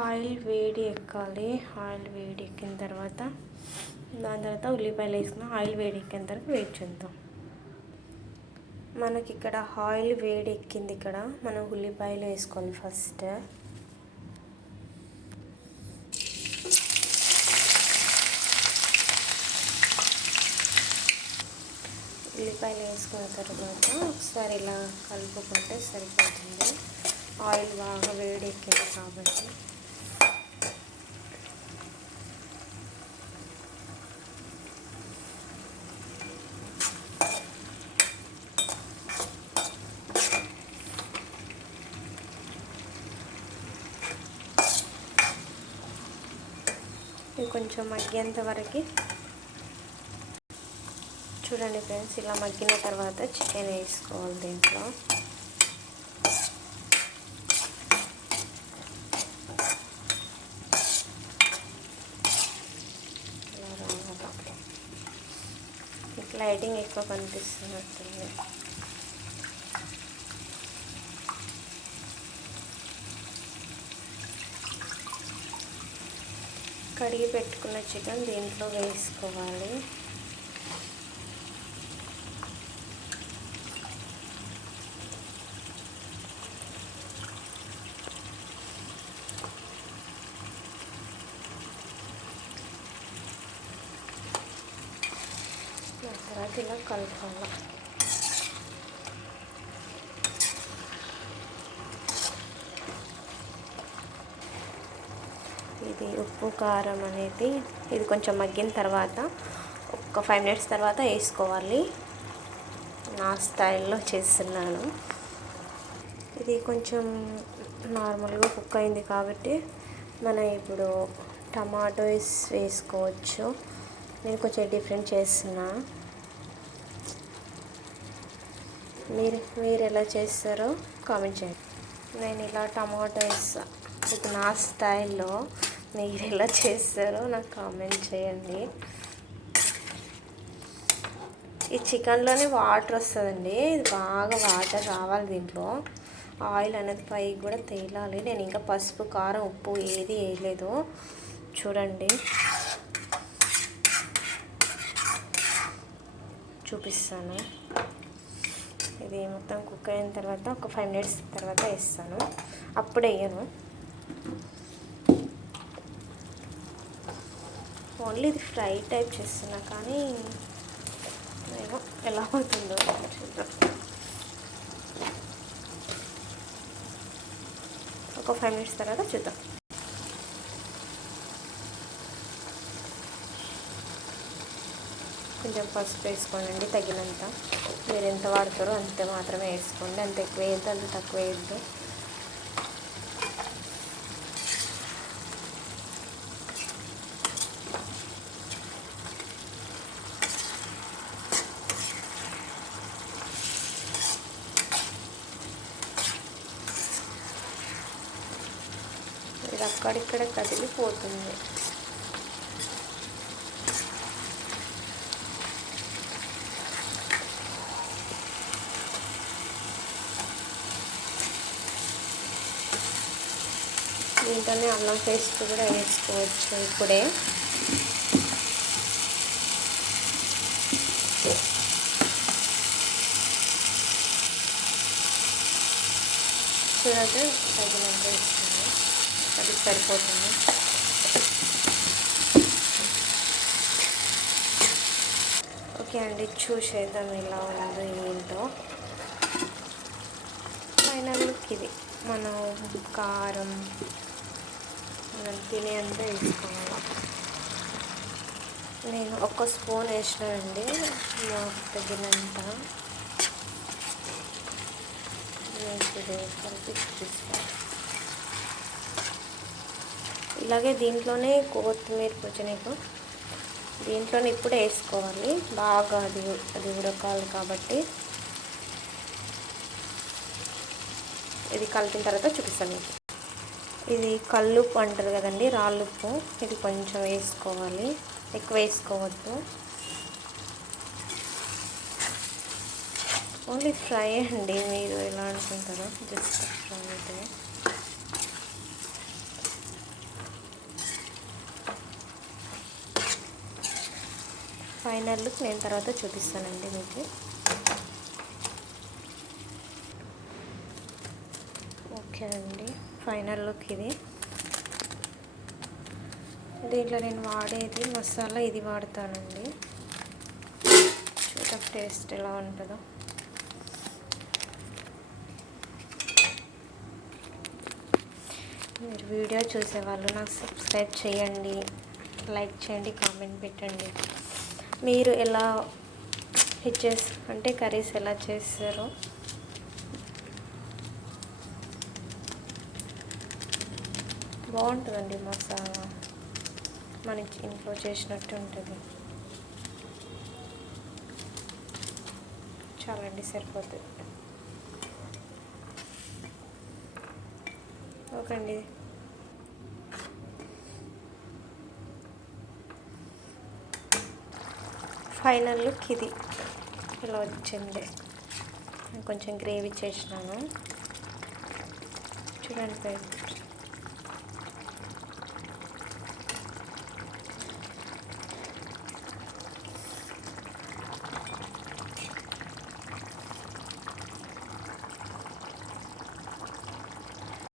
Oil వేడి ఎక్కాలి. Oil వేడి ఎక్కిన తర్వాత దాని తర్వాత ఉల్లిపాయలు వేసుకున్న ఆయిల్ వేడి ఎక్కిన తర్వాత వెయిట్ చేద్దాం. మనకి ఇక్కడ ఆయిల్ వేడి ఎక్కింది. ఇక్కడ మనం ఉల్లిపాయలు వేసుకోవాలి. ఫస్ట్ ఉల్లిపాయలు వేసుకున్న తర్వాత ఒకసారి ఇలా కలుపుకుంటే సరిపోతుంది. ఆయిల్ బాగా వేడి ఎక్కింది కాబట్టి ఇది కొంచెం మగ్గేంత వరకు చూడండి ఫ్రెండ్స్. ఇలా మగ్గిన తర్వాత చికెన్ వేసుకోవాలి. దీంట్లో లైటింగ్ ఎక్కువ కనిపిస్తున్నట్టుంది. కడిగి పెట్టుకున్న చికెన్ దీంట్లో వేసుకోవాలి. తర్వాత ఇలా కలుపుకోవాలి. ఇది ఉప్పు కారం అనేది ఇది కొంచెం మగ్గిన తర్వాత ఒక 5 minutes తర్వాత వేసుకోవాలి. నా స్టైల్లో చేస్తున్నాను. ఇది కొంచెం నార్మల్గా కుక్ అయింది కాబట్టి మనం ఇప్పుడు టమాటోస్ వేసుకోవచ్చు. నేను కొంచెం డిఫరెంట్ చేస్తున్నా. మీరు ఎలా చేస్తారో కామెంట్ చేయండి. నేను ఇలా టమాటో వేస్తా. ఇది నా స్టైల్లో. మీరు ఎలా చేస్తారో నాకు కామెంట్ చేయండి. ఈ చికెన్లోనే వాటర్ వస్తుందండి. ఇది బాగా వాటర్ రావాలి. దీంట్లో ఆయిల్ అనేది పైకి కూడా తేలాలి. నేను ఇంకా పసుపు కారం ఉప్పు ఏది వేయలేదు. చూడండి, చూపిస్తాను. ఇది మొత్తం కుక్ అయిన తర్వాత ఒక 5 minutes తర్వాత వేస్తాను. అప్పుడు వేయను. ఓన్లీ ఇది ఫ్రై టైప్ చేస్తున్నా, కానీ నేను ఎలా అవుతుందో చూద్దాం. ఒక 5 minutes తర్వాత చూద్దాం. కొంచెం పసుపు వేసుకోండి తగినంత. మీరు ఎంత వాడతారో అంతే మాత్రమే వేసుకోండి. అంత ఎక్కువ వేయద్దు, అంత తక్కువ వేయద్దు. ఇది అక్కడిక్కడ కదిలిపోతుంది. దీంట్లోనే అల్లం పేస్ట్ కూడా వేసుకోవచ్చు ఇప్పుడే. చూడండి, తగినంత వేస్తుంది. అది సరిపోతుంది. ఓకే అండి, చూసేద్దాం ఎలా ఉందో ఏంటో. ఫైనల్ లుక్ ఇది. మనం కారం మనం తినేంత వేసుకోవాలి. నేను 1 స్పూన్ వేసినానండి, నాకు తగినంత. కలిపి తీసుకోవాలి. ఇలాగే దీంట్లోనే కొత్తిమీర పుదీనాకు దీంట్లోనే ఇప్పుడే వేసుకోవాలి. బాగా అది ఉడకాలి కాబట్టి ఇది కలిపిన తర్వాత చూపిస్తాను మీకు. ఇది కల్లుప్పు అంటారు కదండి, రాళ్ళుప్పు. ఇది కొంచెం వేసుకోవాలి, ఎక్కువ వేసుకోవద్దు. ఓన్లీ ఫ్రై అండి, మీరు ఎలా అనుకుంటారో జస్ట్ ఫ్రై అయితే. ఫైనల్ లుక్ నేను తర్వాత చూపిస్తానండి మీకు. ఓకే అండి, ఫైనల్ లుక్ ఇది. దీంట్లో నేను వాడేది మసాలా ఇది వాడతానండి. చూద్దాం టేస్ట్ ఎలా ఉంటుందో. మీరు వీడియో చూసేవాళ్ళు నాకు సబ్స్క్రైబ్ చేయండి, లైక్ చేయండి, కామెంట్ పెట్టండి. మీరు ఎలా అంటే కర్రీస్ ఎలా చేస్తారో బాగుంటుందండి. మసాలా మనకి ఇంట్లో చేసినట్టు ఉంటుంది. చాలండి, సరిపోతుంది. ఓకే అండి. ఫైనల్ లుక్ ఇది ఇలా వచ్చింది. కొంచెం గ్రేవీ చేసినాను చూడండి ఫ్రెండ్స్.